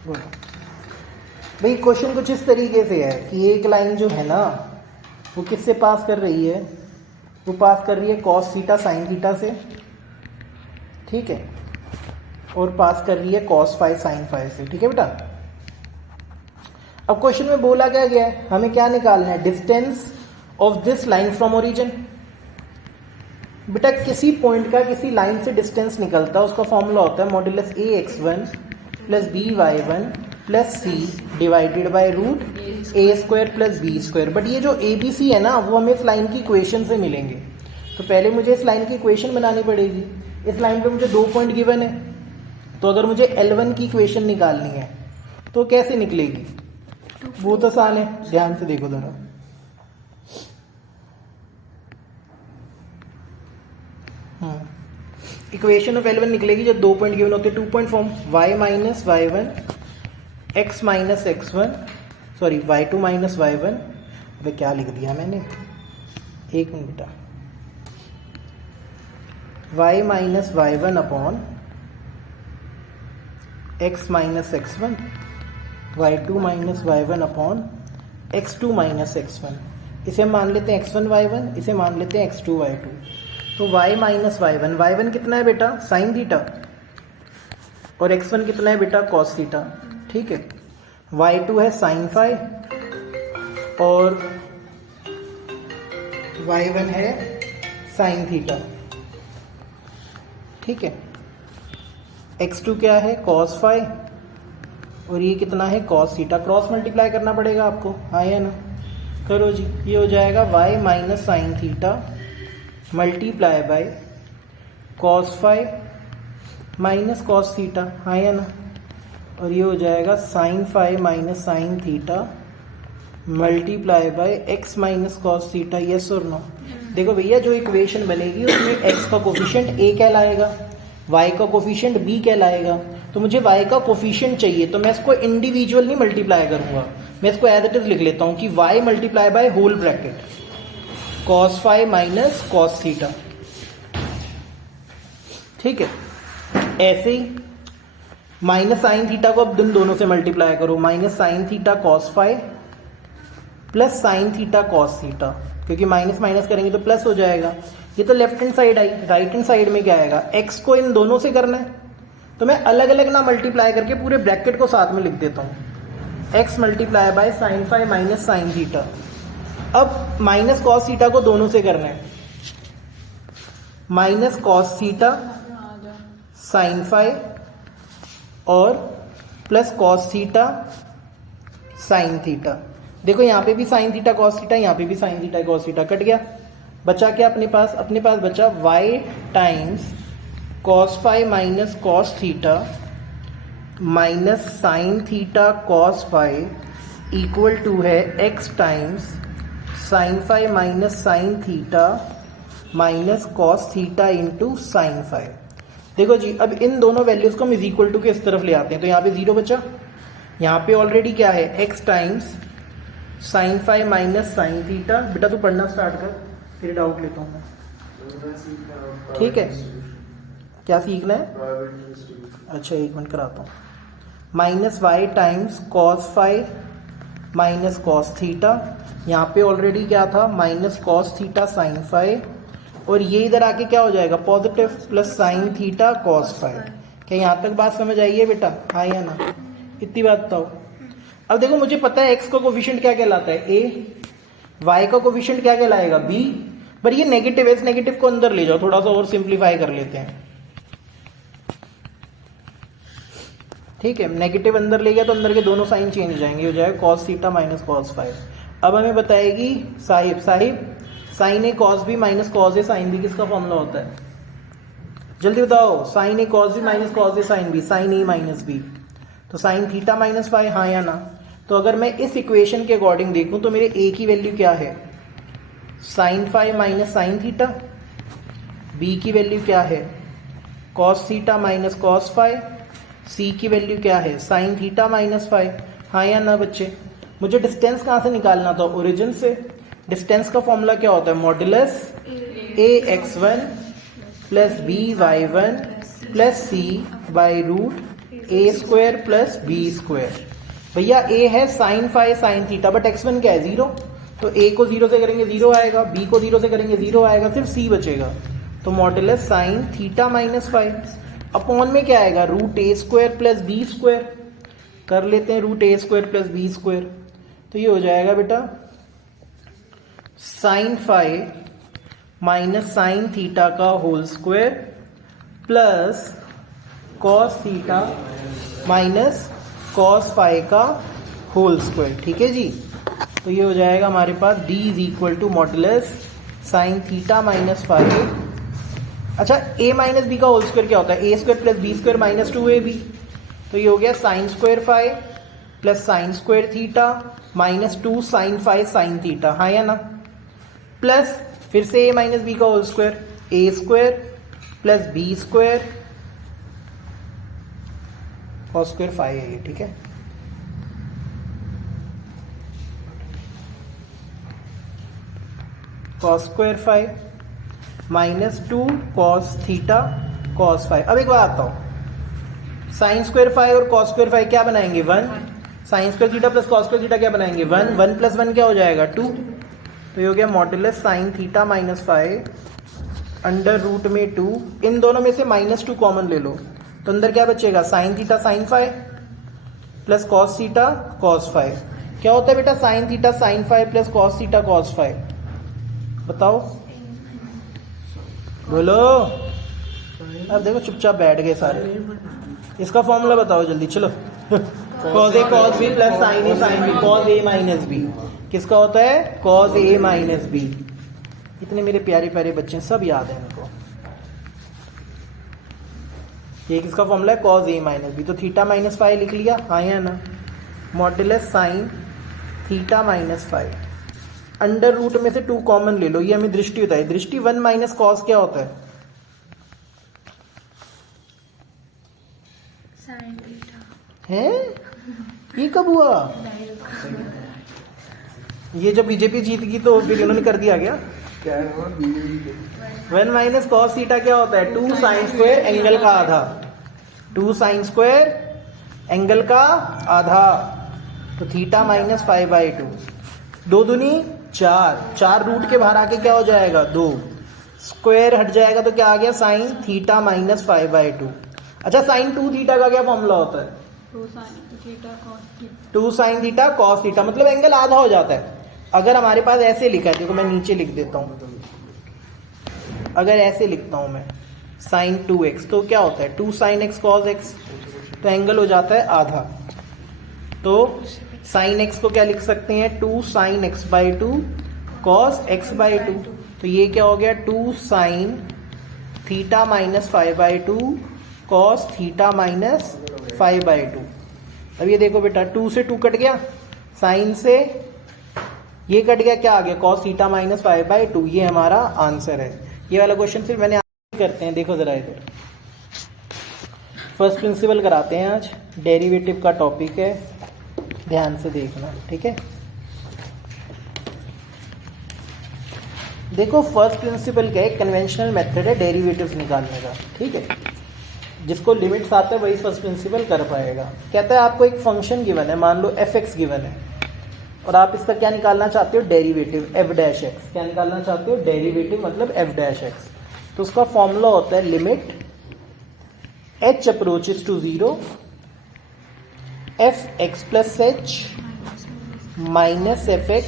बोलो भाई। क्वेश्चन कुछ इस तरीके से है कि एक लाइन जो है ना वो किससे पास कर रही है, वो पास कर रही है कॉस थीटा साइन थीटा से, ठीक है, और पास कर रही है कॉस फाई साइन फाई से, ठीक है बेटा। अब क्वेश्चन में बोला क्या गया है, हमें क्या निकालना है, distance of this line from origin. बेटा किसी पॉइंट का किसी लाइन से डिस्टेंस निकलता है, उसका फॉर्मूला होता है modulus a x one plus b y one plus c divided by root A square plus B square. But ये जो ए बी सी है ना वो हमें इस लाइन की इक्वेशन से मिलेंगे, तो पहले मुझे इस लाइन की इक्वेशन बनानी पड़ेगी। इस लाइन पे मुझे 2 पॉइंट गिवन है, तो अगर मुझे L1 की इक्वेशन निकालनी है तो कैसे निकलेगी, वो तो आसान है, ध्यान से देखो जरा। इक्वेशन ऑफ L1 निकलेगी जब 2 पॉइंट गिवन होते हैं, 2 point form, y minus y one x minus x one, sorry y2 minus y one. अबे क्या लिख दिया मैंने, एक मिनट बेटा, y minus y one upon x minus x one, y2 minus y one upon x2 minus x one. इसे हम मान लेते हैं x1 y1, इसे मान लेते हैं x2 y2। तो y minus y one, y one कितना है बेटा साइन थीटा, और x1 कितना है बेटा कॉस थीटा, ठीक है। y2 है साइन फाई और y1 है साइन थीटा, ठीक है। x2 क्या है कॉस फाई और ये कितना है कॉस थीटा, क्रॉस मल्टीप्लाई करना पड़ेगा आपको, हाँ या ना, करो जी। ये हो जाएगा y minus sine theta multiply by cos phi minus cos theta, हाँ या ना, और ये हो जाएगा sine phi minus sine theta multiply by x minus cos theta, yes और नो। देखो भैया जो इक्वेशन बनेगी उसमें x का कोफिशिएंट a कहलाएगा, y का कोफिशिएंट b कहलाएगा। तो मुझे y का कोफिशिएंट चाहिए, तो मैं इसको इंडिविजुअल नहीं मल्टीप्लाई करूंगा, मैं इसको एज इट इज लिख लेता हूं कि y multiply by whole bracket cos phi minus cos theta, ठीक है। ऐसे ही माइनस साइन थीटा को अब दोनों से मल्टीप्लाई करो, minus sine theta cos phi plus sine theta cos theta, क्योंकि माइनस माइनस करेंगे तो प्लस हो जाएगा। ये तो लेफ्ट हैंड साइड आई, राइट हैंड साइड में क्या आएगा, x को इन दोनों से करना है, तो मैं अलग अलग ना मल्टीप्लाई करके पूरे ब्रैकेट को साथ में लिख देता हूँ, x multiply by sine phi minus sine theta. अब माइनस कॉस थीटा को दोनों से करना है, minus cos theta sine phi और plus cos theta sine theta. देखो यहाँ पे भी साइन थीटा कॉस थीटा, यहाँ पे भी sine theta cos theta, cut गया। बचा क्या अपने पास, अपने पास बचा y times cos phi minus cos theta minus sine theta cos phi equal to है x times sine phi minus sine theta minus cos theta into sine phi. देखो जी अब इन दोनों वैल्यूज को हम इज इक्वल टू के इस तरफ ले आते हैं, तो यहाँ पे 0 बचा, यहाँ पे ऑलरेडी क्या है x times sine phi minus sine theta. बेटा तू पढ़ना स्टार्ट कर, फिर डाउट लेता हूँ मैं, ठीक है। क्या सीखना है, अच्छा एक मिनट कराता हूँ। Minus y times cos phi minus cos theta, यहाँ पे ऑलरेडी क्या था minus cos theta sine phi, और ये इधर आके क्या हो जाएगा positive plus sine theta cos phi. क्या यहाँ तक बात समझ आई है बेटा, हाँ या ना, इतनी बात बताओ। अब देखो मुझे पता है x का कोफिशिएंट क्या कहलाता है a, y का कोफिशिएंट क्या कहलाएगा b, पर ये नेगेटिव है, इस नेगेटिव को अंदर ले जाओ, थोड़ा सा और सिंप्लीफाई कर लेते हैं, ठीक है। नेगेटिव अंदर ले गया तो अंदर के दोनों साइन चेंज हो जाएंगे, हो जाएगा cos theta minus cos phi. अब हमें बताएगी Sahib sine a cos b minus cos a sine b किसका फॉर्मूला होता है, जल्दी बताओ। Sine a cos b minus cos a sine b, sine a minus b, तो साइन थीटा माइनस फाई, हाँ या ना। तो अगर मैं इस इक्वेशन के अकॉर्डिंग देखूं तो मेरे a की वैल्यू क्या है sine phi minus sine theta, b की वैल्यू क्या है cos theta minus cos phi, c की वैल्यू क्या है साइन थीटा माइनस फाई, हाँ या ना बच्चे। मुझे डिस्टेंस कहाँ से निकालना था, ओरिजिन से। डिस्टेंस का फॉर्मूला क्या होता है, modulus ax1 plus by1 plus c by root A square plus B square. भैया ए है sine phi sine theta, but x1 क्या है 0, तो a को 0 से करेंगे 0 आएगा, b को 0 से करेंगे 0 आएगा, सिर्फ c बचेगा। तो modulus sine theta minus five upon में क्या आएगा रूट ए स्क्वायर प्लस बी स्क्वायर, कर लेते हैं रूट ए स्क्वायर प्लस बी स्क्वायर। तो ये हो जाएगा बेटा sine five minus sine theta का whole square plus cos theta minus cos five का होल स्क्वायर। ठीक है जी, तो ये हो जाएगा हमारे पास d is equal to modulus sine theta minus five. अच्छा a माइनस बी का होल स्क्वायर क्या होता है, A square plus B square minus 2ab, तो ये हो गया sine square five plus sine square theta minus 2 sine five sine theta, हाँ या ना, प्लस फिर से a माइनस बी का whole square, A square plus B square cos square five है ये। ठीक है, cos square five minus 2 cos theta cos five. अब एक बात आता हूं, साइन स्क्वायर फाइव और कॉस स्क्वायर फाइव क्या बनाएंगे 1, sign square theta plus cos square theta क्या बनाएंगे 1, 1 प्लस 1 क्या हो जाएगा 2, तो ये हो गया modulus sine theta minus five under root में 2, इन दोनों में से माइनस 2 कॉमन ले लो, तो अंदर क्या बचेगा sine theta sine five plus cos theta cos five. क्या होता है बेटा sine theta sine five plus cos theta cos five, बताओ बोलो। अब देखो चुपचाप बैठ गए सारे, इसका फॉर्मूला बताओ जल्दी, चलो cos A cos B plus sign A sine B, cos a minus B किसका होता है कॉस ए माइनस बी। इतने मेरे प्यारे प्यारे बच्चे हैं, सब याद है इनको। ये किसका फॉर्मूला है कॉस ए माइनस बी, तो थीटा माइनस फाइव लिख लिया, हाँ या ना, modulus sine theta minus five under root में से 2 कॉमन ले लो, ये हमें दृष्टि होता है, दृष्टि 1 माइनस कॉस क्या होता है साइन थीटा है, ये कब हुआ, ये जब बीजेपी जीत गई तो फिर इन्होंने कर दिया क्या, 1 माइनस कॉस थीटा क्या होता है 2 साइन स्क्वायर एंगल का आधा, 2 साइन स्क्वायर एंगल का आधा, तो थीटा माइनस 5/2, 2 दूनी 4, 4 रूट के बाहर आके क्या हो जाएगा 2, स्क्वायर हट जाएगा तो क्या आ गया साइन थीटा माइनस 5/2। अच्छा साइन 2 थीटा का क्या फॉर्मूला होता है 2 sign theta cos theta, 2 sign theta cos theta, मतलब एंगल आधा हो जाता है। अगर हमारे पास ऐसे लिखा है, देखो मैं नीचे लिख देता हूं, अगर ऐसे लिखता हूं मैं साइन 2x तो क्या होता है 2 साइन x कॉस x, तो एंगल हो जाता है आधा, तो साइन x को क्या लिख सकते हैं 2 साइन x/2 कॉस x/2, तो ये क्या हो गया 2 sign theta minus 5/2 cos theta minus 5/2। अब ये देखो बेटा 2 से 2 कट गया, साइन से ये कट गया, क्या आ गया कॉस थीटा माइनस 5/2, ये हमारा आंसर है। ये वाला क्वेश्चन फिर मैंने करते हैं, देखो जरा इधर फर्स्ट प्रिंसिपल कराते हैं आज, डेरिवेटिव का टॉपिक है, ध्यान से देखना ठीक है। देखो फर्स्ट प्रिंसिपल क्या है, कन्वेंशनल मेथड है डेरिवेटिव्स निकालने का, ठीक है, जिसको लिमिट्स आते हैं वही फर्स्ट प्रिंसिपल कर पाएगा। कहता है आपको एक फंक्शन गिवन है, मान लो f(x) गिवन है, और आप इसका क्या निकालना चाहते हो डेरिवेटिव f'(x), क्या निकालना चाहते हो डेरिवेटिव मतलब f'(x), तो उसका फॉर्मूला होता है limit h approaches to 0 f(x + h - f(x)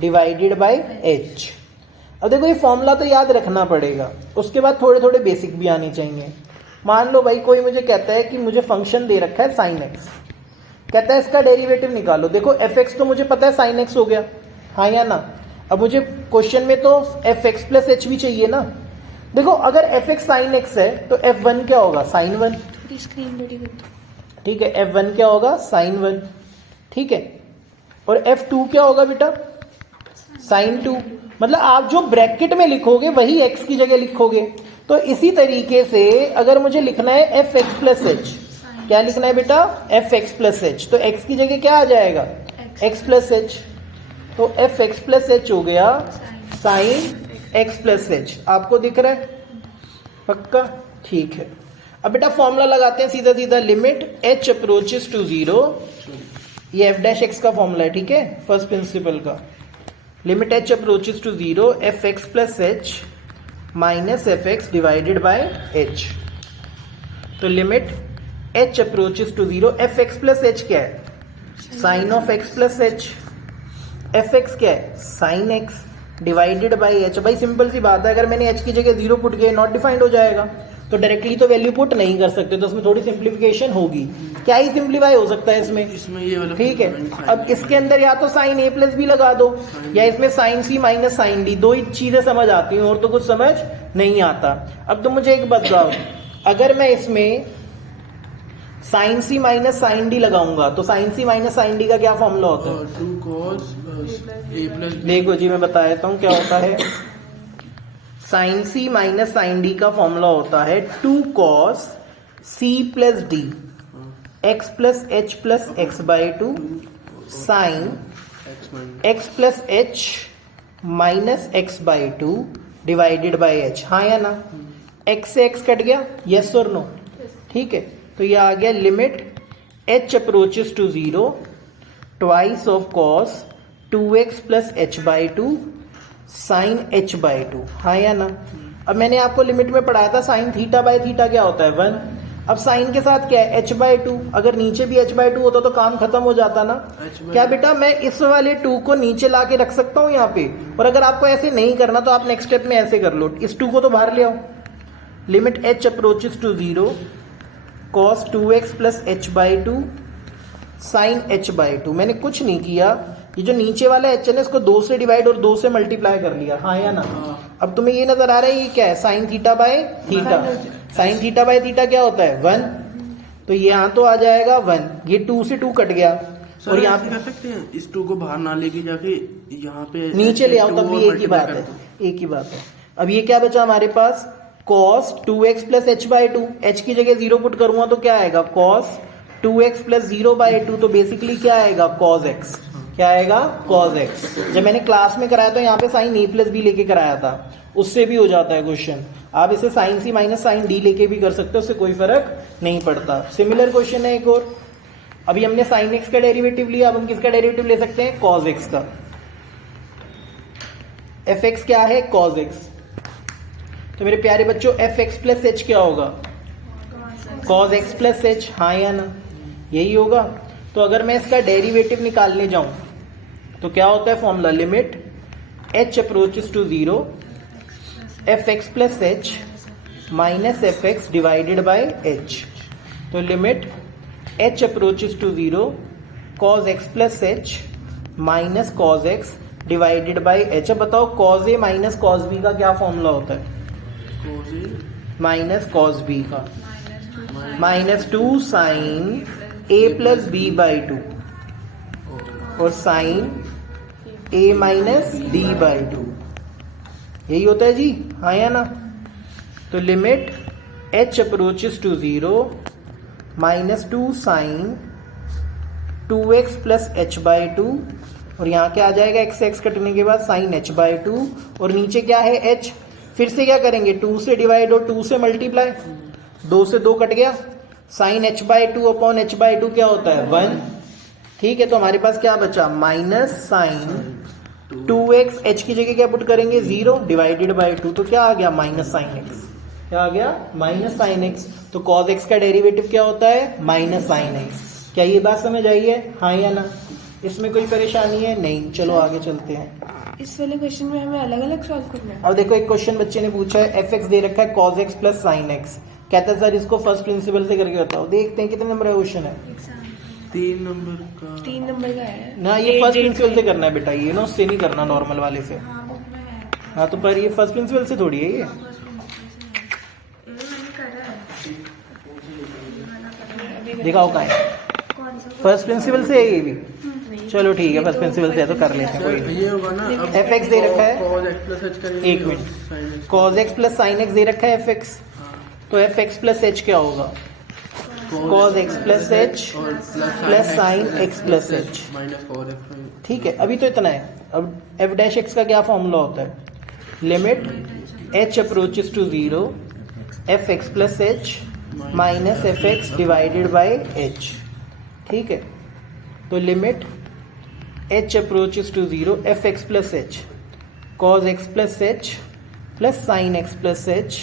divided by h। अब देखो ये फॉर्मूला तो याद रखना पड़ेगा, उसके बाद थोड़े थोड़े बेसिक भी आने चाहिए। मान लो भाई कोई मुझे कहता है कि मुझे फंक्शन दे रखा है sin x, कहता है इसका डेरिवेटिव निकालो, देखो f(x) तो मुझे पता है sin x हो गया, हाँ या ना। अब मुझे क्वेश्चन में तो f(x + h) भी चाहिए ना। देखो अगर f(x) sin x है तो f(1) क्या होगा sin 1, ठीक है, f(1) क्या होगा sin 1, ठीक है, और f(2) क्या होगा बेटा sin 2, मतलब आप जो ब्रैकेट में लिखोगे वही x की जगह लिखोगे। तो इसी तरीके से अगर मुझे लिखना है f(x + h), क्या लिखना है बेटा f(x + h), तो x की जगह क्या आ जाएगा x + h, तो f(x + h) हो गया sin x + h। आपको दिख रहा है पक्का, ठीक है। अब बेटा फॉर्मूला लगाते हैं सीधा सीधा, लिमिट h अप्रोचेस टू 0, ये एफ डैश एक्स का फॉर्मूला है, ठीक है, फर्स्ट प्रिंसिपल का। Limit h approaches to 0 F x plus H minus F x divided by h। तो limit h approaches to 0, F x plus h क्या है, sine of x plus h, f x क्या है, sine x divided by h. भाई simple सी बात है, अगर मैंने h की जगह 0 पुट किया नॉट डिफाइंड हो जाएगा, तो डायरेक्टली तो वैल्यू पुट नहीं कर सकते, तो इसमें थोड़ी सिंप्लीफिकेशन होगी। क्या ही सिंप्लीफाई हो सकता है इसमें ये वाला ठीक है। अब इसके अंदर या तो साइन a प्लस बी लगा दो, या इसमें sign c minus sine D, दो ही चीजें समझ आती हैं और तो कुछ समझ नहीं आता। अब तो मुझे एक बताओ, अगर मैं इसमें sign c minus sine D लगाऊंगा तो sign c minus sine d का क्या फॉर्मूला होता है? 2 cos a प्लस देखो जी मैं बता देता हूँ क्या होता है। Sine c minus sine d का फॉर्मूला होता है 2 cos c plus d x plus h plus x by 2 sine x plus H minus x by 2 divided by h. हाँ या ना? एक्स से एक्स कट गया, यस और नो? ठीक है, तो ये आ गया limit h approaches to 0 twice of cos 2x plus h by 2 sine h by 2। हाँ या ना? अब मैंने आपको लिमिट में पढ़ाया था साइन थीटा बाई थीटा क्या होता है 1। अब साइन के साथ क्या है h बाई 2, अगर नीचे भी h बाई 2 होता तो काम खत्म हो जाता ना। क्या बेटा मैं इस वाले 2 को नीचे ला के रख सकता हूँ यहाँ पे, और अगर आपको ऐसे नहीं करना तो आप नेक्स्ट स्टेप में ऐसे कर लो, इस 2 को तो बाहर ले आओ। Limit h approaches to 0 cos 2x plus h by 2 sine h by 2। मैंने कुछ नहीं किया, ये जो नीचे वाला h है ना इसको 2 से डिवाइड और 2 से मल्टीप्लाई कर लिया। हाँ या ना? अब तुम्हें ये नजर आ रहा है ये क्या है, sine theta by theta. Sine theta by theta क्या होता है 1, तो यहाँ तो आ जाएगा 1, ये 2 से 2 कट गया, और यहाँ पे कर सकते हैं इस 2 को बाहर ना लेके जाके यहाँ पे नीचे ले आओ, तब भी एक ही बात है, एक ही बात है। अब ये क्या बचा हमारे पास, cos 2x plus h by 2, H की जगह 0 पुट करूंगा तो क्या आएगा cos 2x प्लस 0 बाई 2, तो बेसिकली क्या आएगा cos x। क्या आएगा cos x। जब मैंने क्लास में कराया तो यहाँ पे साइन a प्लस बी लेके कराया था, उससे भी हो जाता है क्वेश्चन। आप इसे sign c minus sine D लेके भी कर सकते हो, उससे कोई फर्क नहीं पड़ता। सिमिलर क्वेश्चन है एक और, अभी हमने साइन एक्स का डेरिवेटिव लिया, अब हम किसका डेरिवेटिव ले सकते हैं, cos x का। एफ एक्स क्या है cos x, तो मेरे प्यारे बच्चों एफ एक्स प्लस एच क्या होगा, cos x प्लस एच। हाँ या ना? यही होगा। तो अगर मैं इसका डेरिवेटिव निकालने जाऊं तो क्या होता है formula, limit h approaches to 0 F x plus H minus F x divided by H. तो limit h approaches to 0 cos x plus H minus cos x divided by H. अब बताओ cos a minus cos b का क्या formula होता है, minus cos b का minus 2 sine a plus B by 2 और sine a minus d by 2, यही होता है जी। हाँ या ना? तो limit h approaches to 0 minus 2 sine 2x plus h by 2, और यहाँ क्या आ जाएगा x से x कटने के बाद साइन h बाई 2, और नीचे क्या है h, फिर से क्या करेंगे 2 से डिवाइड और 2 से मल्टीप्लाई, 2 से 2 कट गया, sine h by 2 upon h by 2 क्या होता है 1। ठीक है, तो हमारे पास क्या बचा, माइनस साइन 2x, h की जगह क्या पुट करेंगे 0 डिवाइडेड बाई 2, तो क्या आ गया माइनस साइन x। क्या आ गया, माइनस साइन x। तो cos x का डेरिवेटिव क्या होता है, माइनस साइन x। क्या ये बात समझ आई है? हाँ या ना? इसमें कोई परेशानी है? नहीं। चलो आगे चलते हैं। इस वाले क्वेश्चन में हमें अलग अलग सॉल्व करना है। अब देखो एक क्वेश्चन बच्चे ने पूछा है, एफ एक्स दे रखा है cos x plus sign x, कहता है सर इसको फर्स्ट प्रिंसिपल से करके बताओ। देखते हैं कितने नंबर का क्वेश्चन है, 3 नंबर का। 3 नंबर का है ना, ये फर्स्ट प्रिंसिपल से करना है बेटा, ये ना उससे नहीं करना नॉर्मल वाले से। हाँ तो पर ये फर्स्ट प्रिंसिपल से थोड़ी है ये। दिखाओ कहाँ है, फर्स्ट प्रिंसिपल से है ये भी। चलो ठीक है, फर्स्ट प्रिंसिपल से है तो कर लेते हैं, कोई नहीं। ये होगा ना, अब एफ एक्स दे रखा है, cos x प्लस h करेंगे, एक minute, sin x। cos x plus sign x दे रखा है एफ एक्स, तो एफ एक्स प्लस एच क्या होगा, cos x प्लस एच और plus sign x plus H. Minus cos x। ठीक है, अभी तो इतना है। अब एफ डैश एक्स का क्या फॉर्मूला होता है, limit h approaches to 0 F x plus H minus F x divided by h. ठीक है, तो limit h approaches to 0 F x plus h cos x plus h plus sine x plus h,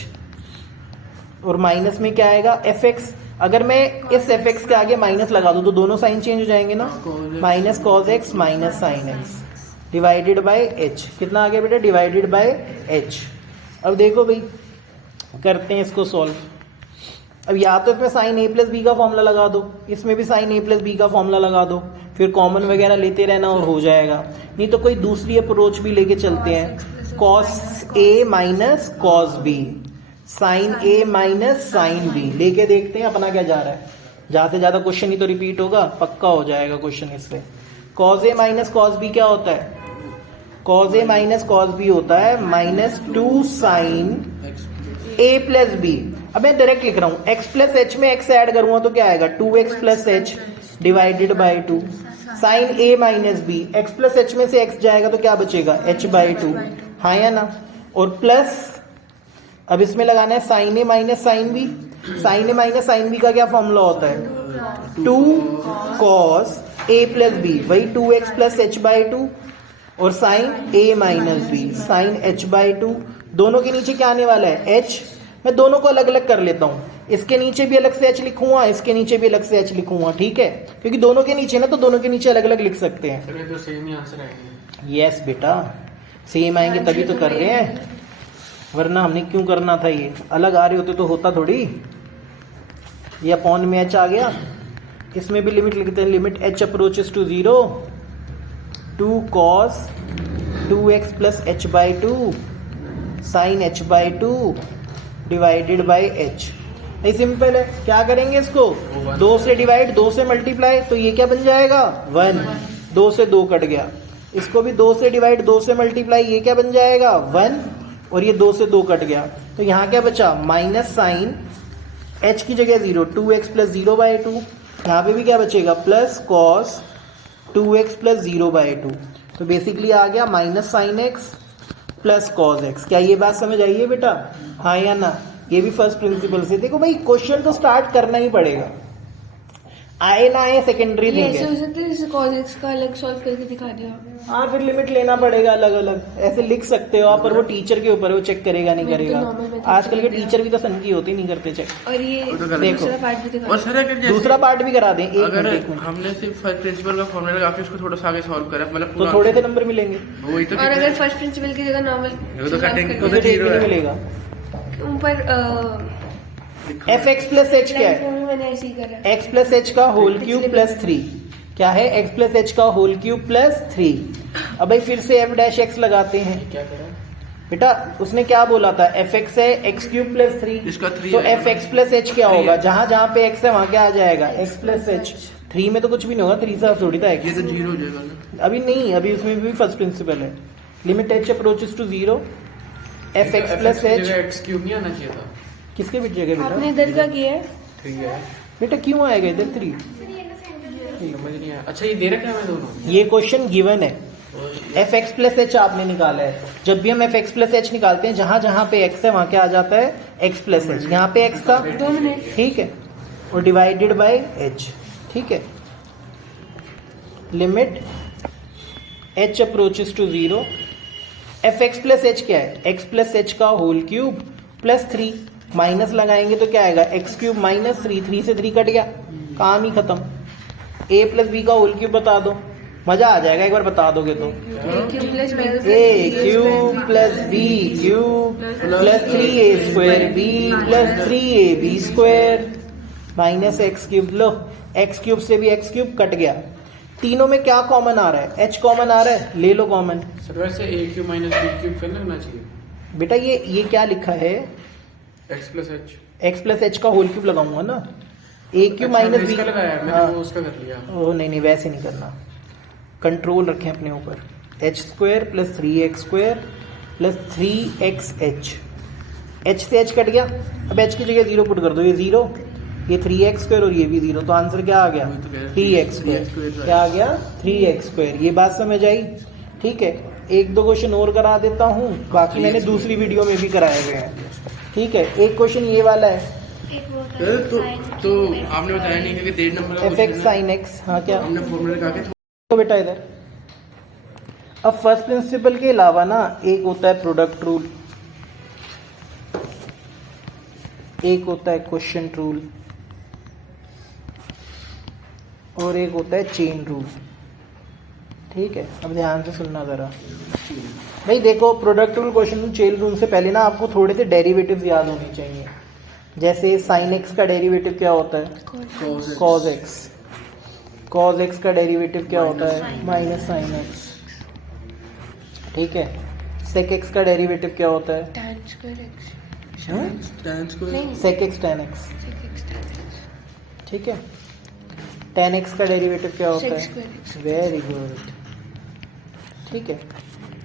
और minus में क्या आएगा F x. अगर मैं इस एफ एक्स के आगे माइनस लगा दूं तो दोनों साइन चेंज हो जाएंगे ना, minus cos X minus sine x divided by H. कितना आ गया बेटा, डिवाइडेड बाय एच। अब देखो भाई करते हैं इसको सॉल्व। अब या तो इसमें साइन ए प्लस बी का फॉर्मूला लगा दो, इसमें भी साइन ए प्लस बी का फॉर्मूला लगा दो, फिर कॉमन वगैरह लेते रहना और हो जाएगा। नहीं तो कोई दूसरी अप्रोच भी लेके चलते हैं, cos a minus cos B, sine a minus sine B लेके देखते हैं अपना क्या जा रहा है। ज्यादा से ज्यादा क्वेश्चन ही तो रिपीट होगा, पक्का हो जाएगा क्वेश्चन इससे। Cos a minus cos b क्या होता है, cos a minus cos b होता है minus 2 sine a plus b. अब मैं डायरेक्ट लिख रहा हूं, x प्लस एच में x ऐड करूंगा तो क्या आएगा 2x plus h divided by 2 sine a minus b. X plus h में से x जाएगा तो क्या बचेगा h बाई 2, हाँ या ना। और प्लस अब इसमें लगाना है sign a minus sign b. Sine a minus sine B का क्या फॉर्मूला होता है 2 कॉस ए प्लस बी, वही 2x प्लस एच बाई 2 और sine a minus b sine h by 2। दोनों के नीचे क्या आने वाला है h। मैं दोनों को अलग अलग कर लेता हूं, इसके नीचे भी अलग से h लिखूंगा, इसके नीचे भी अलग से h लिखूंगा। ठीक है, क्योंकि दोनों के नीचे ना तो दोनों के नीचे अलग अलग लिख सकते हैं। तो सेम ही आंसर आएंगे। यस बेटा, सेम आएंगे तभी तो कर रहे हैं, वरना हमने क्यों करना था। ये अलग आ रहे होते तो होता थोड़ी। ये अपॉन में h आ गया, इसमें भी लिमिट लिखते हैं, limit h approaches to 0 2 cos 2x plus h by 2 sine h by 2 divided by h. ये सिंपल है, क्या करेंगे इसको 2 से डिवाइड 2 से मल्टीप्लाई, तो ये क्या बन जाएगा 1, 2 से 2 कट गया। इसको भी 2 से डिवाइड 2 से मल्टीप्लाई, ये क्या बन जाएगा 1 और ये 2 से 2 कट गया। तो यहाँ क्या बचा माइनस साइन h की जगह 0 2x प्लस 0 बाई 2, यहाँ पे भी क्या बचेगा plus cos 2x plus 0 by 2। तो बेसिकली आ गया minus sine x plus cos x. क्या ये बात समझ आई है बेटा, हाँ या ना। ये भी फर्स्ट प्रिंसिपल से। देखो भाई क्वेश्चन तो स्टार्ट करना ही पड़ेगा, आए ना आए सेकेंडरी थिंग ऐसे है। हो सकता है जैसे cos x का अलग सॉल्व करके दिखा दिया। हाँ फिर लिमिट लेना पड़ेगा अलग अलग, ऐसे लिख सकते हो आप, पर वो टीचर के ऊपर है, वो चेक करेगा नहीं मैं तो करेगा। normal method आजकल के कर दिया। टीचर भी तो सनकी होते नहीं करते चेक। और ये देखो। दूसरा पार्ट भी दिखा और दिया। सर अगर जैसे दूसरा पार्ट भी करा दें, एक अगर मिनट। हमने सिर्फ फर्स्ट प्रिंसिपल का फॉर्मूला लगा के उसको थोड़ा सा आगे सॉल्व करा, मतलब तो पूरा थोड़े से नंबर मिलेंगे, वही तो और अगर फर्स्ट प्रिंसिपल की जगह नॉर्मल वो तो कटेंगे, तो फिर एक भी नहीं मिलेगा। ऊपर एफ एक्स प्लस एच क्या है, मैंने ऐसे ही करा। x प्लस एच का होल क्यूब प्लस 3 क्या है, x प्लस एच का होल क्यूब प्लस 3। अब भाई फिर से f डैश x लगाते हैं। क्या करा बेटा उसने क्या बोला था, एफ एक्स है एक्स क्यूब प्लस 3, इसका 3 तो है। एफ एक्स प्लस एच क्या 3 होगा, है। जहां जहां पे x है वहां क्या आ जाएगा x प्लस एच। 3 में तो कुछ भी नहीं होगा, 3 से थोड़ी था ये x। तो 0 हो जाएगा ना। अभी नहीं, अभी उसमें भी फर्स्ट प्रिंसिपल है, limit h approaches to 0 F x plus h. X cube नहीं आना चाहिए था। किसके बीच जगह आपने बेटा, इधर का किया है। 3 है, बेटा क्यों आएगा इधर 3? समझ नहीं आया। अच्छा ये दे रखा है मैं दोनों। ये क्वेश्चन गिवन है, एफ एक्स प्लस एच आपने निकाला है। जब भी हम एफ एक्स प्लस एच निकालते हैं, जहां जहां पे x है वहां क्या आ जाता है x प्लस एच। यहाँ पे x था 2 मिनट। ठीक है, और डिवाइडेड बाय h। ठीक है, limit h approaches to 0 F x plus h क्या है, x प्लस एच का होल क्यूब प्लस 3, माइनस लगाएंगे तो क्या आएगा एक्स क्यूब माइनस 3, 3 से 3 कट गया, काम ही खत्म। a प्लस बी का होल क्यूब बता दो, मजा आ जाएगा एक बार बता दोगे तो। A cube plus B cube plus 3a square B plus 3ab square minus X cube. लो एक्स क्यूब से भी एक्स क्यूब कट गया। तीनों में क्या कॉमन आ रहा है, h कॉमन आ रहा है, ले लो कॉमन। सर वैसे ए क्यूब माइनस बी क्यूब करना लगना चाहिए। बेटा ये क्या लिखा है, x plus H. x plus h का होल क्यूब लगाऊंगा ना, a क्यूब माइनस बी। इसका लगाया है, मैंने वो उसका कर लिया। ओ नहीं वैसे नहीं करना, कंट्रोल रखें अपने ऊपर। H square plus 3x square plus 3x h से h कट गया, अब h की जगह 0 पुट कर दो, ये 0, ये 3x स्क्वायर और ये भी 0, तो आंसर क्या आ गया 3x स्क्वायर। क्या आ गया 3x स्क्वायर। ये बात समझ आई, ठीक है। एक दो क्वेश्चन और करा देता हूँ, बाकी मैंने दूसरी वीडियो में भी कराए हुए हैं, ठीक है। एक क्वेश्चन ये वाला है, एक वो होता तो है तो, sin तो cube आपने बताया नहीं क्योंकि 1.5 नंबर का एफ एक्स क्वेश्चन है। साइन एक्स, हाँ क्या हमने फॉर्मूला लगा के तो बेटा इधर। अब फर्स्ट प्रिंसिपल के अलावा ना एक होता है प्रोडक्ट रूल, एक होता है क्वेश्चन रूल, और एक होता है चेन रूल। ठीक है, अब ध्यान से सुनना ज़रा भाई। देखो product rule, question rule, chain rule से पहले ना आपको थोड़े से डेरिवेटिव्स याद होने चाहिए। जैसे साइन एक्स का डेरिवेटिव क्या होता है? Cos x. कॉज एक्स का डेरिवेटिव क्या होता है? Minus sine x. ठीक है, सेक एक्स का डेरिवेटिव क्या होता है? tan square x tan square नहीं sec X tan X. sec x tan x ठीक है, टेन एक्स का डेरिवेटिव क्या होता sec है? square x very good. ठीक है,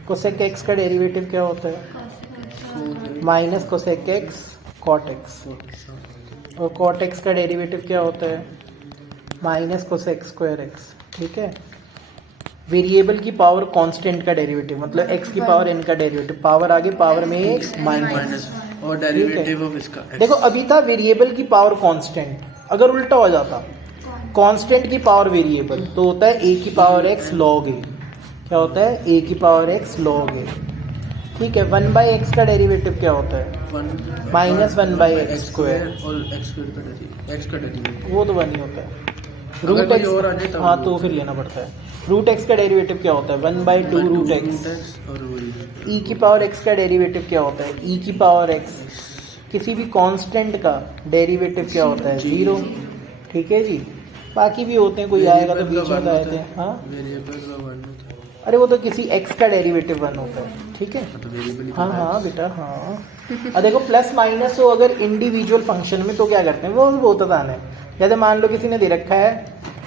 कोसेक एक्स का डेरिवेटिव क्या होता है? Minus cosec x cot x. और कॉट एक्स का डेरिवेटिव क्या होता है? Minus cosec square x. ठीक है, वेरिएबल की पावर कांस्टेंट का डेरिवेटिव, मतलब x की पावर n का डेरिवेटिव, पावर आगे पावर में एक माइनस। माइनस और डेरिवेटिव ऑफ इसका x। देखो अभी था वेरिएबल की पावर कांस्टेंट, अगर उल्टा हो जाता कांस्टेंट की पावर वेरिएबल तो होता है a की पावर x log a। क्या होता है? a की पावर x log a। ठीक है, 1/x का डेरिवेटिव क्या होता है? Minus 1/x square. और x स्क्वायर का डेरिवेटिव, x का डेरिवेटिव वो तो 1 ही होता है। अगर रूट कोई एक्स, और आ जाए तब हाँ वो तो फिर लेना पड़ता है। रूट एक्स का डेरिवेटिव क्या होता है? 1/2 रूट एक्स। और वही ई की पावर एक्स का डेरिवेटिव क्या होता है? ई की पावर एक्स। किसी भी कांस्टेंट का डेरिवेटिव क्या होता है? 0। ठीक है जी, बाकी भी होते हैं, कोई आएगा तो बीच में बताए थे। हाँ, वेरिएबल का 1 होता है अरे वो तो किसी एक्स का डेरिवेटिव 1 होता है। ठीक है, तो वेरिएबल ही हाँ पता है। हाँ बेटा हाँ। अब देखो प्लस माइनस हो अगर इंडिविजुअल फंक्शन में तो क्या करते हैं, वो बहुत आसान है। जैसे मान लो किसी ने दे रखा है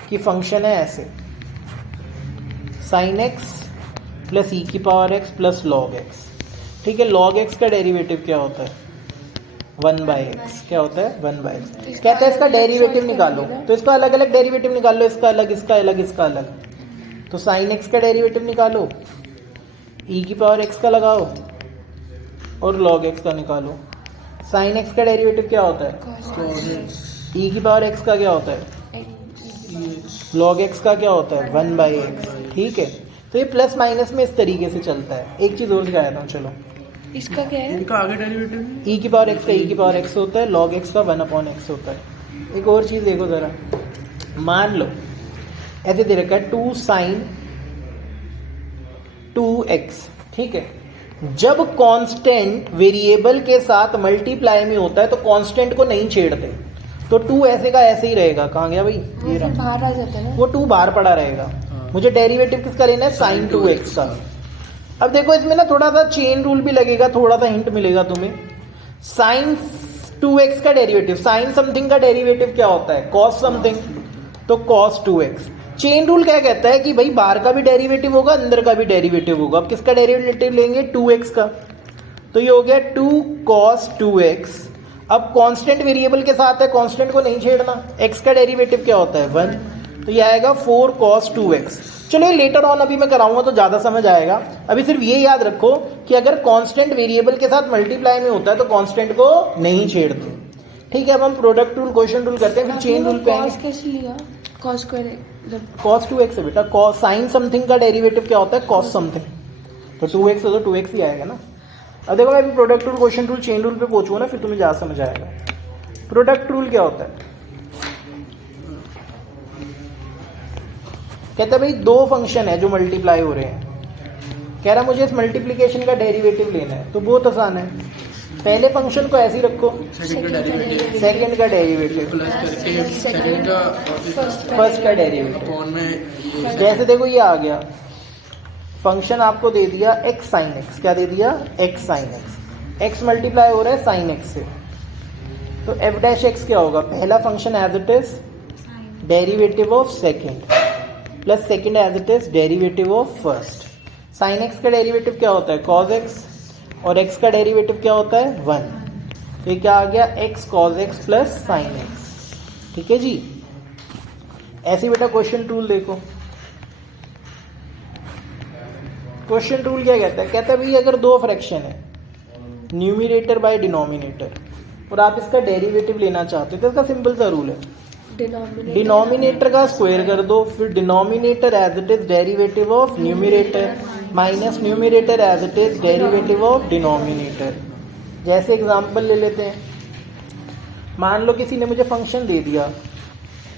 कि फंक्शन है ऐसे, साइन एक्स प्लस ई की power x plus log x. ठीक है, लॉग एक्स का डेरिवेटिव क्या होता है? 1/x। क्या होता है? 1/x। कहते हैं इसका डेरिवेटिव निकालो, तो इसका अलग अलग डेरिवेटिव निकाल लो, इसका अलग, इसका अलग, इसका अलग। तो साइन एक्स का डेरिवेटिव निकालो, ई की पावर एक्स का लगाओ और लॉग एक्स का निकालो। साइन एक्स का डेरिवेटिव क्या होता है? ई की पावर एक्स का क्या होता है? लॉग एक्स का क्या होता है? 1/x। ठीक है, तो ये प्लस माइनस में इस तरीके से चलता है। एक चीज़ और दिखाया था, चलो। इसका क्या है? इनका आगे डेरिवेटिव ई की पावर एक्स का ई की पावर एक्स होता है, लॉग एक्स का 1/x होता है। एक और चीज़ देखो ज़रा, मान लो ऐसे दे रखा है 2 sin 2x। ठीक है, जब कांस्टेंट वेरिएबल के साथ मल्टीप्लाई में होता है तो कांस्टेंट को नहीं छेड़ते, तो 2 ऐसे का ऐसे ही रहेगा। कहाँ गया भाई? ये फिर रहा, बाहर आ जाता है ना। वो 2 बाहर पड़ा रहेगा। मुझे डेरिवेटिव किसका लेना है? sin 2x का। अब देखो इसमें ना थोड़ा सा चेन रूल भी लगेगा, थोड़ा सा हिंट मिलेगा तुम्हें। sin 2x का डेरिवेटिव, sin समथिंग का डेरिवेटिव क्या होता है? cos समथिंग, तो cos 2x। चेन रूल क्या कहता है कि भाई बाहर का भी डेरिवेटिव होगा, अंदर का भी डेरिवेटिव होगा। अब किसका डेरिवेटिव लेंगे? 2x का। तो ये हो गया 2 cos 2x। अब कांस्टेंट वेरिएबल के साथ है, कांस्टेंट को नहीं छेड़ना। x का डेरिवेटिव क्या होता है? 1। तो ये आएगा 4 cos 2x। चलो ये लेटर ऑन अभी मैं कराऊंगा तो ज़्यादा समझ आएगा। अभी सिर्फ ये याद रखो कि अगर कांस्टेंट वेरिएबल के साथ मल्टीप्लाई में होता है तो कांस्टेंट को नहीं छेड़ते। ठीक है, अब हम प्रोडक्ट रूल, क्वेश्चन रूल करते हैं, फिर चेन रूल पे cos आएंगे। कैसे लिया? cos स्क्वायर cos 2x है बेटा। cos sin समथिंग का डेरिवेटिव क्या होता है? cos something. तो 2x है तो 2x ही आएगा ना। अब देखो मैं अभी product rule, question rule, chain rule पे पहुंचूंगा ना, फिर तुम्हें ज़्यादा समझ आएगा। प्रोडक्ट रूल क्या होता है? कहता है भाई 2 फंक्शन है जो मल्टीप्लाई हो रहे हैं। कह रहा मुझे इस मल्टीप्लिकेशन का डेरिवेटिव लेना है, तो बहुत आसान है। पहले फंक्शन को ऐसे ही रखो, सेकंड का डेरिवेटिव सेकंड का डेरिवेटिव प्लस करके सेकंड का फर्स्ट का डेरिवेटिव। अपॉन में ये जैसे देखो ये आ गया, फंक्शन आपको दे दिया x sin x। क्या दे दिया? x sin x। x multiply हो रहा है sin x से, तो f डैश x क्या होगा? पहला function as it is derivative of second plus second as it is derivative of first. sin x का डेरिवेटिव क्या होता है? cos x। और x का डेरिवेटिव क्या होता है? 1। तो ये क्या आ गया? x cos x plus sin x। ठीक है जी। ऐसे बेटा क्वेश्चन टूल देखो, क्वेश्चन रूल क्या कहता है? कहता है भाई अगर 2 फ्रैक्शन है, न्यूमरेटर बाय डिनोमिनेटर, और आप इसका डेरिवेटिव लेना चाहते हो तो इसका सिंपल सा रूल है, डिनोमिनेटर डिनोमिनेटर का स्क्वायर कर दो, फिर denominator as it is derivative of numerator minus numerator as it is derivative of denominator. जैसे एग्जांपल ले लेते हैं, मान लो किसी ने मुझे फंक्शन दे दिया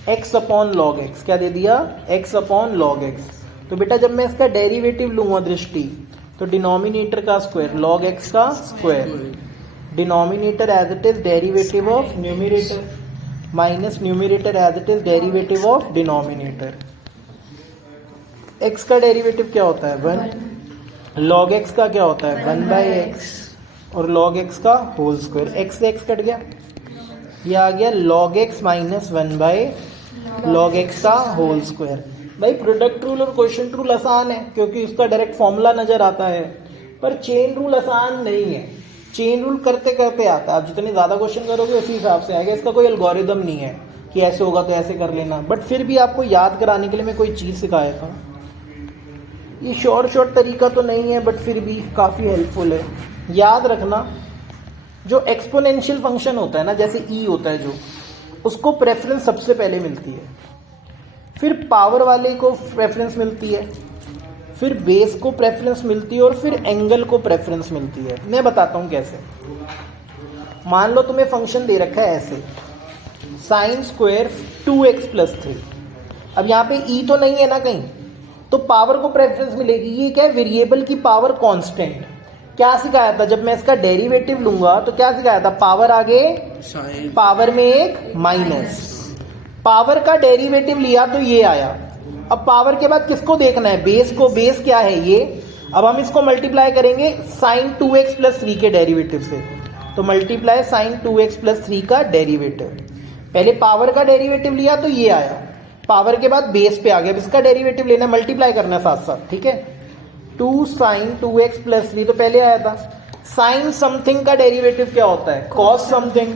x अपॉन लॉग एक्स, क्या दे दिया x अपॉन लॉग एक्स। तो बेटा जब मैं इसका डेरिवेटिव लूंगा दृष्टि, तो डिनोमिनेटर का स्क्वायर लॉग एक्स का square, denominator as it is derivative of numerator minus numerator as it is derivative of denominator. x का डेरिवेटिव क्या होता है 1, लॉग x का क्या होता है 1/x और लॉग x का होल स्क्वायर, x से x कट गया, ये आ गया log x minus 1/log x का होल स्क्वायर। भाई प्रोडक्ट रूल और क्वोशिएंट रूल आसान है क्योंकि उसका डायरेक्ट फॉर्मूला नजर आता है, पर चेन रूल आसान नहीं है। चेन रूल करते करते आता है, आप जितने ज्यादा क्वेश्चन करोगे उसी हिसाब से आएगा। इसका कोई एल्गोरिदम नहीं है कि ऐसे होगा तो ऐसे कर लेना, बट फिर भी आपको याद कराने के लिए मैं कोई चीज सिखाया था। ये शॉर्ट तरीका तो नहीं है बट फिर भी काफी हेल्पफुल है। याद रखना, जो एक्सपोनेंशियल फंक्शन होता है ना, जैसे ई होता है जो, उसको प्रेफरेंस सबसे पहले मिलती है, फिर पावर वाले को प्रेफरेंस मिलती है, फिर बेस को प्रेफरेंस मिलती है और फिर एंगल को प्रेफरेंस मिलती है। मैं बताता हूं कैसे। मान लो तुम्हें फंक्शन दे रखा है ऐसे साइन स्क्वायर 2x + 3। अब यहाँ पे ई तो नहीं है ना कहीं, तो पावर को प्रेफरेंस मिलेगी। ये क्या है, वेरिएबल की पावर कांस्टेंट। क्या सिखाया था, जब मैं इसका डेरिवेटिव लूंगा तो क्या सिखाया था, पावर आगे साइन पावर में एक माइनस, पावर का डेरिवेटिव लिया तो ये आया। अब पावर के बाद किसको देखना है, बेस को। बेस क्या है ये, अब हम इसको मल्टीप्लाई करेंगे साइन 2x + 3 के डेरिवेटिव से, तो मल्टीप्लाई साइन 2x + 3 का डेरिवेटिव। पहले पावर का डेरिवेटिव लिया तो ये आया, पावर के बाद बेस पे आ गया, अब इसका डेरिवेटिव लेना, मल्टीप्लाई करना साथ साथ, ठीक है। 2 sin 2x + 3 तो पहले आया था। साइन समथिंग का डेरिवेटिव क्या होता है, कॉस समथिंग,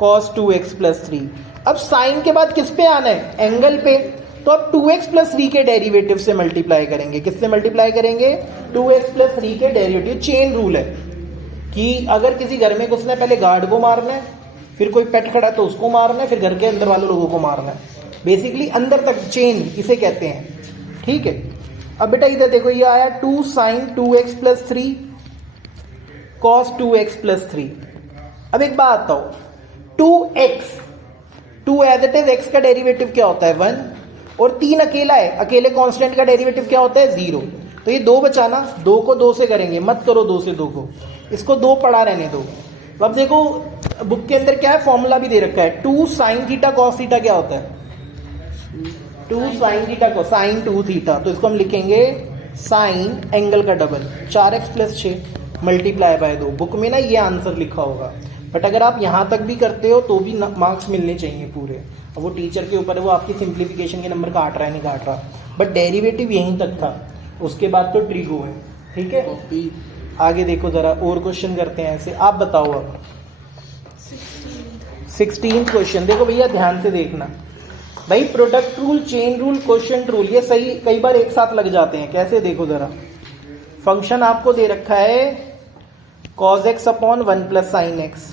कॉस 2x + 3। अब साइन के बाद किस पे आना है, एंगल पे, तो अब 2x + 3 के डेरिवेटिव से मल्टीप्लाई करेंगे। किससे मल्टीप्लाई करेंगे, 2x + 3 के डेरिवेटिव। चेन रूल है कि अगर किसी घर में घुसना है पहले गार्ड को मारना है, फिर कोई पेट खड़ा तो उसको मारना है, फिर घर के अंदर वाले लोगों को मारना है। बेसिकली अंदर तक चेन इसे कहते हैं, ठीक है। अब बेटा इधर देखो, ये आया 2 sin 2x + 3 cos 2x + 3। अब एक बात बताओ, 2x 2 as it is x का डेरिवेटिव क्या होता है 1, और 3 अकेला है, अकेले कांस्टेंट का डेरिवेटिव क्या होता है 0। तो ये 2 बचाना, 2 को 2 से करेंगे, मत करो 2 से 2 को, इसको 2 पड़ा रहने दो। अब देखो बुक के अंदर क्या है, फॉर्मूला भी दे रखा है, 2 sin θ cos θ क्या होता है, 2 sin θ को sin 2 θ, तो इसको हम लिखेंगे साइन एंगल का double 4x + 6 multiply by 2। Book में ना ये आंसर लिखा होगा, बट अगर आप यहां तक भी करते हो तो भी मार्क्स मिलने चाहिए पूरे। अब वो टीचर के ऊपर है, वो आपकी सिंप्लीफिकेशन के नंबर काट रहा है नहीं काट रहा, बट डेरिवेटिव यहीं तक था, उसके बाद तो ट्रिगो है, ठीक है। कॉपी आगे देखो जरा, और क्वेश्चन करते हैं ऐसे। आप बताओ अब 16th क्वेश्चन देखो भैया, ध्यान से देखना भाई। Product rule, chain rule, quotient rule, ये सही कई बार एक साथ लग जाते हैं। कैसे देखो जरा, फंक्शन आपको दे रखा है cos x / 1 + sin x,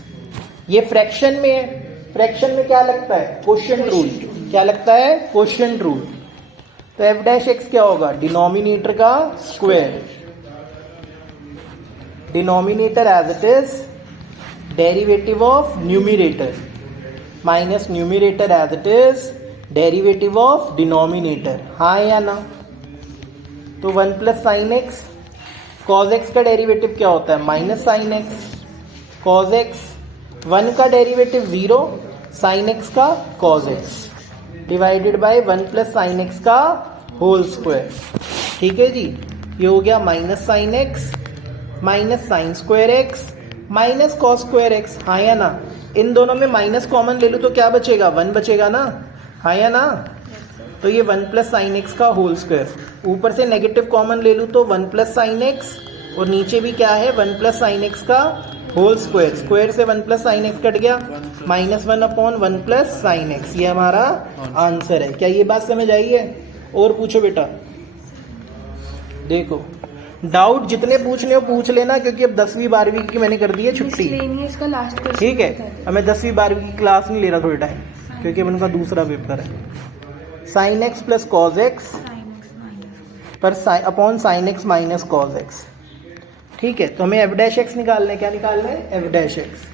ये फ्रैक्शन में है। फ्रैक्शन में क्या लगता है, क्वोशिएंट रूल। क्या लगता है, क्वोशिएंट रूल। तो f' क्या होगा, डिनोमिनेटर का square, denominator as it is derivative of numerator minus numerator as it is derivative of denominator, हाँ या ना। तो 1 + sin x, cos x का डेरिवेटिव क्या होता है -sin x, cos x 1 का डेरिवेटिव 0, sin x का cos x divided by 1 + sin x का होल स्क्वायर, ठीक है जी। ये हो गया -sin x -sin square x -cos square x, हाँ या ना। इन दोनों में माइनस कॉमन ले लो तो क्या बचेगा, 1 बचेगा ना, हाँ या ना। तो ये 1 + sin x का होल स्क्वायर, ऊपर से नेगेटिव कॉमन ले लूँ तो 1 + sin x, और नीचे भी क्या है 1 + sin x का होल स्क्वायर, स्क्वायर से 1 + sin x कट गया, -1/1 + sin x, ये हमारा आंसर है। क्या ये बात समझ आई है? और पूछो बेटा। देखो डाउट जितने पूछने हो पूछ लेना, क्योंकि अब 10वीं 12वीं की मैंने कर दी है छुट्टी। मिसलेनियस का लास्ट क्वेश्चन ठीक है, अब मैं 10वीं 12वीं की क्लास नहीं ले रहा थोड़े टाइम, क्योंकि अब उनका दूसरा पेपर है। Sine x plus cos X पर upon sine x minus cos X. ठीक है, तो हमें एफ डैश एक्स निकालना है। क्या निकालना है? F dash X.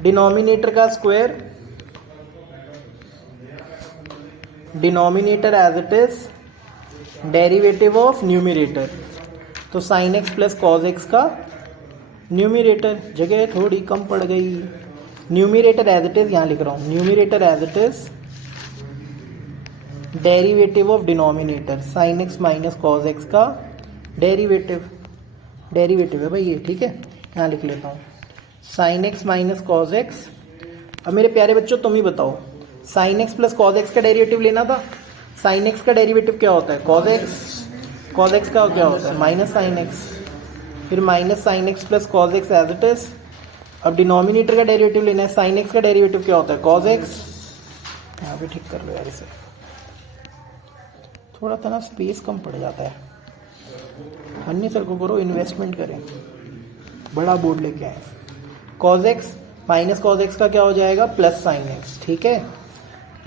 डिनोमिनेटर का square, denominator as it is, derivative of numerator. तो sine x plus cos x का न्यूमरेटर, जगह थोड़ी कम पड़ गई। न्यूमरेटर एज इट इज यहाँ लिख रहा हूँ, numerator as it is, derivative of denominator sine x minus cos x का डेरिवेटिव, डेरिवेटिव है भाई ये। ठीक है, यहाँ लिख लेता हूँ sine x minus cos x. अब मेरे प्यारे बच्चों तुम ही बताओ, sine x plus cos x का डेरिवेटिव लेना था। साइन एक्स का डेरिवेटिव क्या होता है? Cos x. कॉज एक्स का क्या होता है? Minus sine X. फिर minus sine x plus cos X as it is. अब डिनोमिनेटर का डेरिवेटिव लेना है। साइन एक्स का डेरिवेटिव क्या होता है? Cos X. यहाँ पे ठीक कर लो यार इसे, थोड़ा सा ना स्पेस कम पड़ जाता है। अन्य सर को करो, इन्वेस्टमेंट करें, बड़ा बोर्ड लेके आए। Cause X minus cos x का क्या हो जाएगा? Plus sine x. ठीक है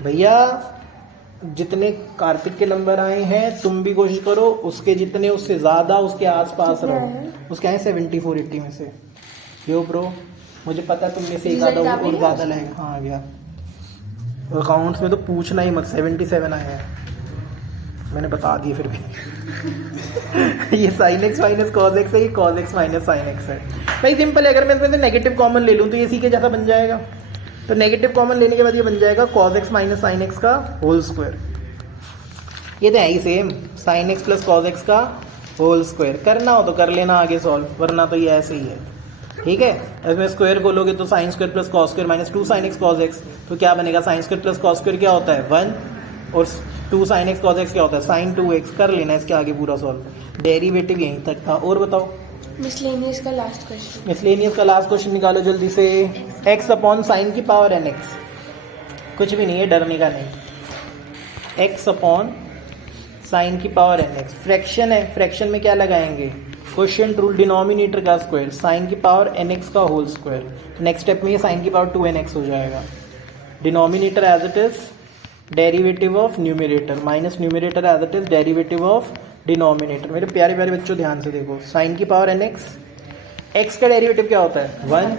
भैया, जितने कार्तिक के नंबर आए हैं तुम भी कोशिश करो उसके जितने, उससे ज्यादा उसके आसपास रहो। उसके आए 74 80 में से। यो ब्रो, मुझे पता है तुमने से एक आधा और ज्यादा लगेगा। हाँ आ गया। अकाउंट्स में तो पूछना ही मत, 77 आए हैं, मैंने बता दिए फिर भी। ये sine x minus cos x है, ये cause X minus sine x है। भाई सिंपल है, अगर मैं इसमें से नेगेटिव कॉमन ले लूँ तो ये इसी के जैसा बन जाएगा। तो नेगेटिव कॉमन लेने के बाद ये बन जाएगा cos X minus sine X का होल स्क्वायर। ये तो है ही same, sine x plus cos x का होल स्क्वायर। करना हो तो कर लेना आगे सॉल्व, वरना तो ये ऐसे ही है। ठीक है, इसमें स्क्वायर को लोगे तो sine square plus cos square minus 2 sine x cos x, तो क्या बनेगा? Sine square plus cos square क्या होता है? 1, और 2 साइन एक्स कॉज एक्स क्या होता है? Sign 2x। कर लेना इसके आगे पूरा सॉल्व। डेरिवेटिव यहीं तक था। और बताओ, मिसलेनियस का लास्ट क्वेश्चन। मिसलेनियस का लास्ट क्वेश्चन निकालो जल्दी से। x अपॉन साइन की पावर n x, कुछ भी नहीं है, डरने का नहीं। x अपॉन साइन की पावर n x, फ्रैक्शन है, फ्रैक्शन में क्या लगाएंगे? क्वोशिएंट रूल, डिनोमिनेटर का स्क्वायर, साइन की पावर n x का होल स्क्वायर। नेक्स्ट स्टेप में ये साइन की पावर 2n x हो जाएगा। Denominator as it is, derivative of numerator minus numerator as it is, derivative of denominator. मेरे प्यारे प्यारे बच्चों ध्यान से देखो, साइन की पावर n x, x का डेरिवेटिव क्या होता है? 1।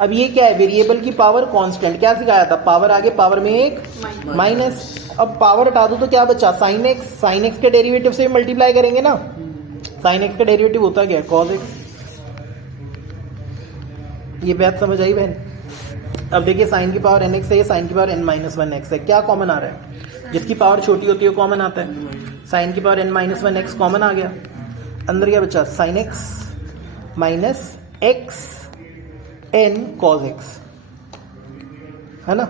अब ये क्या है? वेरिएबल की पावर कांस्टेंट। क्या सिखाया था? पावर आगे पावर में एक माइनस। अब पावर हटा दो तो क्या बचा? Sine x. साइन एक्स के डेरिवेटिव से मल्टीप्लाई करेंगे ना। साइन एक्स का डेरिवेटिव होता क्या है? Cos x. ये बात समझ आई बहन? अब देखिए, साइन की पावर n x है, ये साइन की पावर n माइनस 1 x है। क्या कॉमन आ रहा है? जिसकी पावर छोटी होती है कॉमन आता है। साइन की power n minus 1 x common आ गया। अंदर क्या बचा? Sine x minus X n cos X, है ना।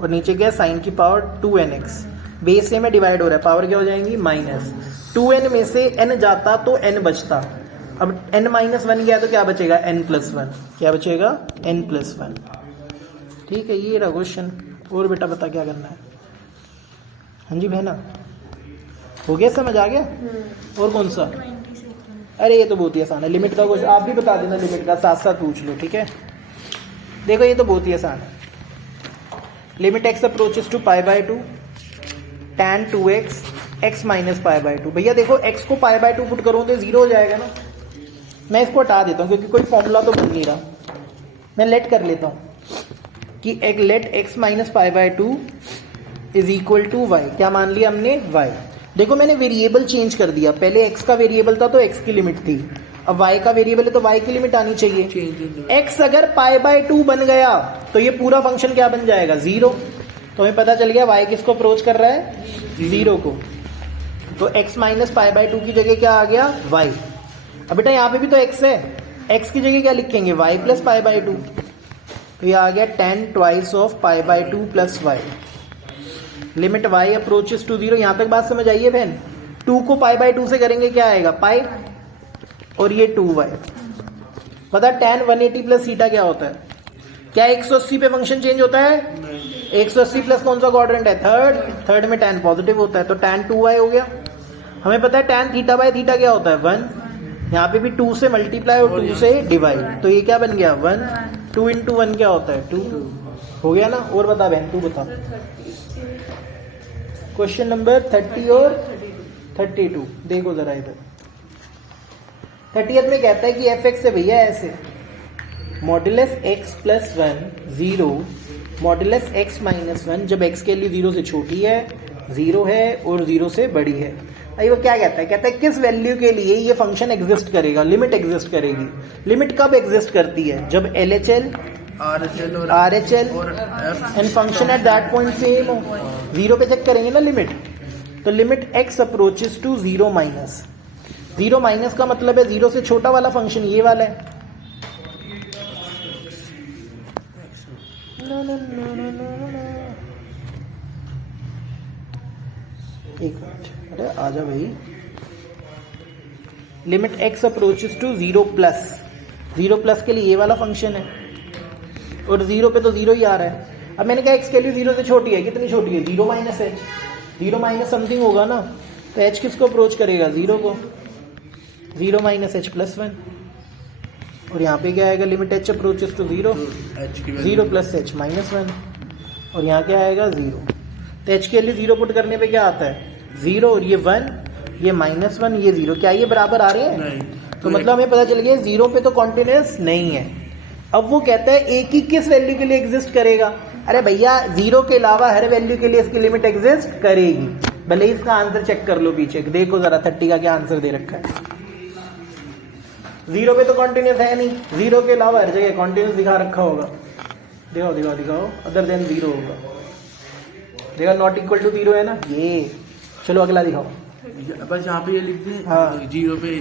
और नीचे क्या है? साइन की पावर 2n x। बेस से में डिवाइड हो रहा है, पावर क्या हो जाएंगी? माइनस। 2n में से n जाता तो n बचता। अब n माइनस 1 गया तो क्या बचेगा? n plus 1। क्या बचेगा? n plus 1। ठीक है, ये रहा क्वेश्चन। और बेटा बता क्या करना है? हाँ जी बहना, हो गया, समझ आ गया? और कौन सा? अरे ये तो बहुत ही आसान है, लिमिट का क्वेश्चन। आप भी बता देना लिमिट का, साथ साथ पूछ लो। ठीक है, देखो ये तो बहुत ही आसान है। Limit x approaches to pi by 2 tan 2x x minus pi by 2। भैया देखो, x को पाई बाय 2 पुट करो तो 0 हो जाएगा ना। मैं इसको हटा देता हूँ क्योंकि कोई फॉर्मूला तो बन नहीं रहा। मैं लेट कर लेता हूँ कि एक let x minus pi by 2 is equal to y। क्या मान लिया हमने? y। देखो मैंने वेरिएबल चेंज कर दिया। पहले x का वेरिएबल था तो x की लिमिट थी, अब y का वेरिएबल है तो y की लिमिट आनी चाहिए। x अगर पाई बाय 2 बन गया तो ये पूरा फंक्शन क्या बन जाएगा? 0। तो हमें पता चल गया y किसको अप्रोच कर रहा है? 0 को। तो x माइनस पाई बाय 2 की जगह क्या आ गया? y। अब बेटा यहाँ पे भी तो x है, x की जगह क्या लिखेंगे? y plus pi by 2। तो ये आ गया tan twice of pi by 2 plus y। Limit y approaches to 0। यहाँ तक बात समझ आइए बहन? 2 को पाई बाय 2 से करेंगे क्या आएगा? पाई, और ये 2y। पता tan 180 प्लस थीटा क्या होता है? क्या 180 पे फंक्शन चेंज होता है? 180 प्लस कौन सा क्वाड्रेंट है? थर्ड। थर्ड में tan पॉजिटिव होता है, तो tan 2y हो गया। हमें पता है tan थीटा बाय थीटा क्या होता है 1, यहाँ पे भी 2 से मल्टीप्लाई और 2 से डिवाइड, तो ये क्या बन गया 1, 2 इंटू 1 क्या होता है 2, हो गया ना। और बता बहन तू बता, क्वेश्चन नंबर 30 और 32 देखो जरा इधर। 30th में कहता है कि एफ एक्स है भैया ऐसे, modulus x plus 1 0 modulus x minus 1 जब एक्स के लिए 0 से छोटी है, 0 है और 0 से बड़ी है। अभी वो क्या कहता है, कहता है किस वैल्यू के लिए ये फंक्शन एग्जिस्ट करेगा, लिमिट एग्जिस्ट करेगी। लिमिट कब एग्जिस्ट करती है, जब LHL RHL and function at that point same हो। 0 पे चेक करेंगे ना लिमिट, तो limit x approaches to 0 minus, 0 minus का मतलब है 0 से छोटा वाला फंक्शन ये वाला है। एक मिनट, अरे आजा भाई। Limit x approaches to 0 plus, 0 plus के लिए ये वाला फंक्शन है और 0 पे तो 0 ही आ रहा है। अब मैंने कहा x के लिए 0 से छोटी है, कितनी छोटी है 0 माइनस h, 0 माइनस समथिंग होगा ना, तो h किसको अप्रोच करेगा 0 को, 0 माइनस h प्लस 1। और यहाँ पे क्या आएगा, limit h approaches to 0, 0 plus h minus 1, और यहाँ क्या आएगा 0। तो h के लिए 0 पुट करने पे क्या आता है 0, और ये 1, ये माइनस 1, ये 0, क्या ये बराबर आ रहे हैं? नहीं। तो मतलब हमें पता चल गया 0 पे तो कॉन्टिन्यूअस नहीं है। अब वो कहता है एक ही किस वैल्यू के लिए एग्जिस्ट करेगा। अरे भैया 0 के अलावा हर वैल्यू के लिए इसकी लिमिट एग्जिस्ट करेगी। भले इसका आंसर चेक कर लो पीछे, देखो जरा 30 का क्या आंसर दे रखा है। 0 पे तो कॉन्टिन्यूअस है नहीं, 0 के अलावा हर जगह कॉन्टिन्यूअस दिखा रखा होगा। दिखाओ दिखाओ दिखाओ, अदर देन 0 होगा, देखा नॉट इक्वल टू 0 है ना ये। चलो अगला दिखाओ। बस यहाँ पे ये लिख दें हाँ। 0 पे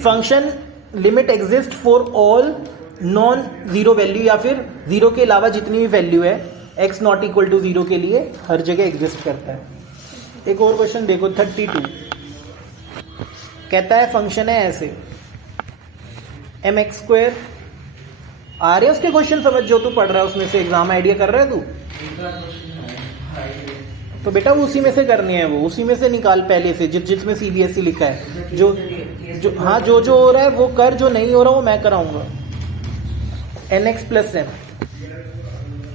function limit exist for all non 0 value, या फिर 0 के अलावा जितनी भी वैल्यू है x नॉट इक्वल टू 0 के लिए हर जगह एग्जिस्ट करता है। एक और क्वेश्चन देखो 32, कहता है फंक्शन है ऐसे mx²। आ रहे उसके क्वेश्चन समझ जो तू पढ़ रहा है उसमें से, एग्जाम आइडिया कर रहा है तू, तो बेटा वो उसी में से करनी है, वो उसी में से निकाल पहले से जिसमें CBSE लिखा है। जो हाँ जो हो रहा है वो कर, जो नहीं हो रहा वो मैं कराऊंगा। nx प्लस m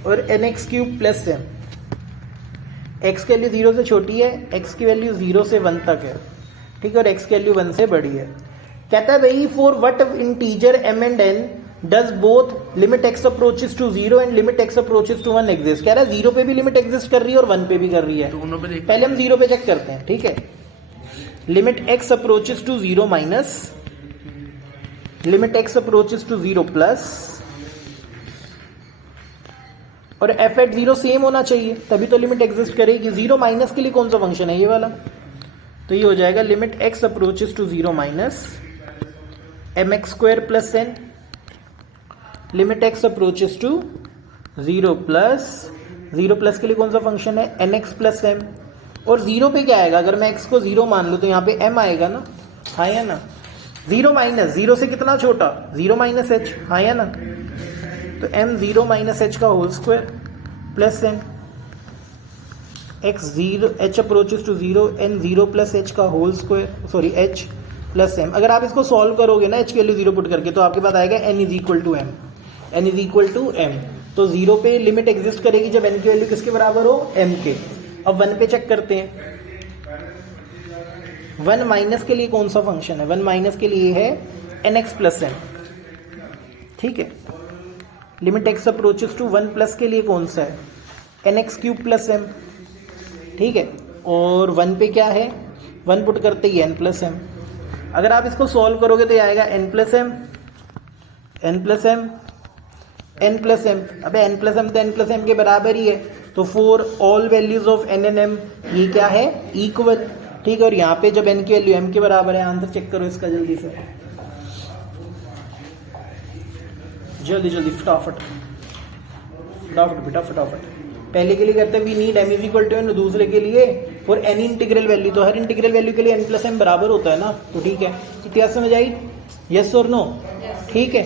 और nx³ प्लस m, x के लिए 0 से छोटी है, x की वैल्यू 0 से 1 तक है, ठीक है, और x की वैल्यू 1 से बड़ी है। कहता है भाई for what integer m and n does both limit x approaches to 0 and limit x approaches to 1 exist. कह रहा है 0 पे भी लिमिट एग्जिस्ट कर रही है और 1 पे भी कर रही है। दोनों पे पहले हम 0 पे चेक करते हैं, ठीक है। Limit x approaches to 0 minus, limit x approaches to 0 plus, और f एट 0 सेम होना चाहिए तभी तो लिमिट एग्जिस्ट करेगी। 0 माइनस के लिए कौन सा फंक्शन है ये वाला, तो ये हो जाएगा limit x approaches to 0 minus mx² plus n, limit x approaches to 0 plus, 0 plus के लिए कौन सा फंक्शन है nx प्लस m, और 0 पे क्या आएगा, अगर मैं x को 0 मान लूँ तो यहाँ पे m आएगा ना, हाँ या ना। 0 माइनस, 0 से कितना छोटा 0 माइनस h, हाँ या ना, तो m 0 माइनस h का whole square plus n, x 0 h approaches to 0 n 0 plus h का whole square, sorry h plus m। अगर आप इसको सॉल्व करोगे ना h के लिए 0 पुट करके, तो आपके पास आएगा n is equal to m, n is equal to m। तो 0 पे लिमिट एग्जिस्ट करेगी जब n की वैल्यू किसके बराबर हो m के। अब 1 पे चेक करते हैं, 1 माइनस के लिए कौन सा फंक्शन है, 1 माइनस के लिए है nx प्लस m, ठीक है। Limit x approaches to 1 plus के लिए कौन सा है nx³ प्लस m, ठीक है। और 1 पे क्या है, 1 पुट करते ही n प्लस m। अगर आप इसको सॉल्व करोगे तो ये आएगा n plus m, n plus m, n plus m। अबे n प्लस m तो n प्लस m के बराबर ही है, तो for all values of n and m ये क्या है इक्वल, ठीक है। और यहाँ पे जब n की वैल्यू m के बराबर है, आंसर चेक करो इसका जल्दी से, जल्दी जल्दी फटाफट फटाफट बेटा फटाफट। पहले के लिए करते हैं we need m is equal to n, दूसरे के लिए फॉर एनी इंटीग्रल वैल्यू, तो हर इंटीग्रल वैल्यू के लिए n प्लस m बराबर होता है ना, तो ठीक है। इतिहास समझ आई, यस और नो, ठीक है।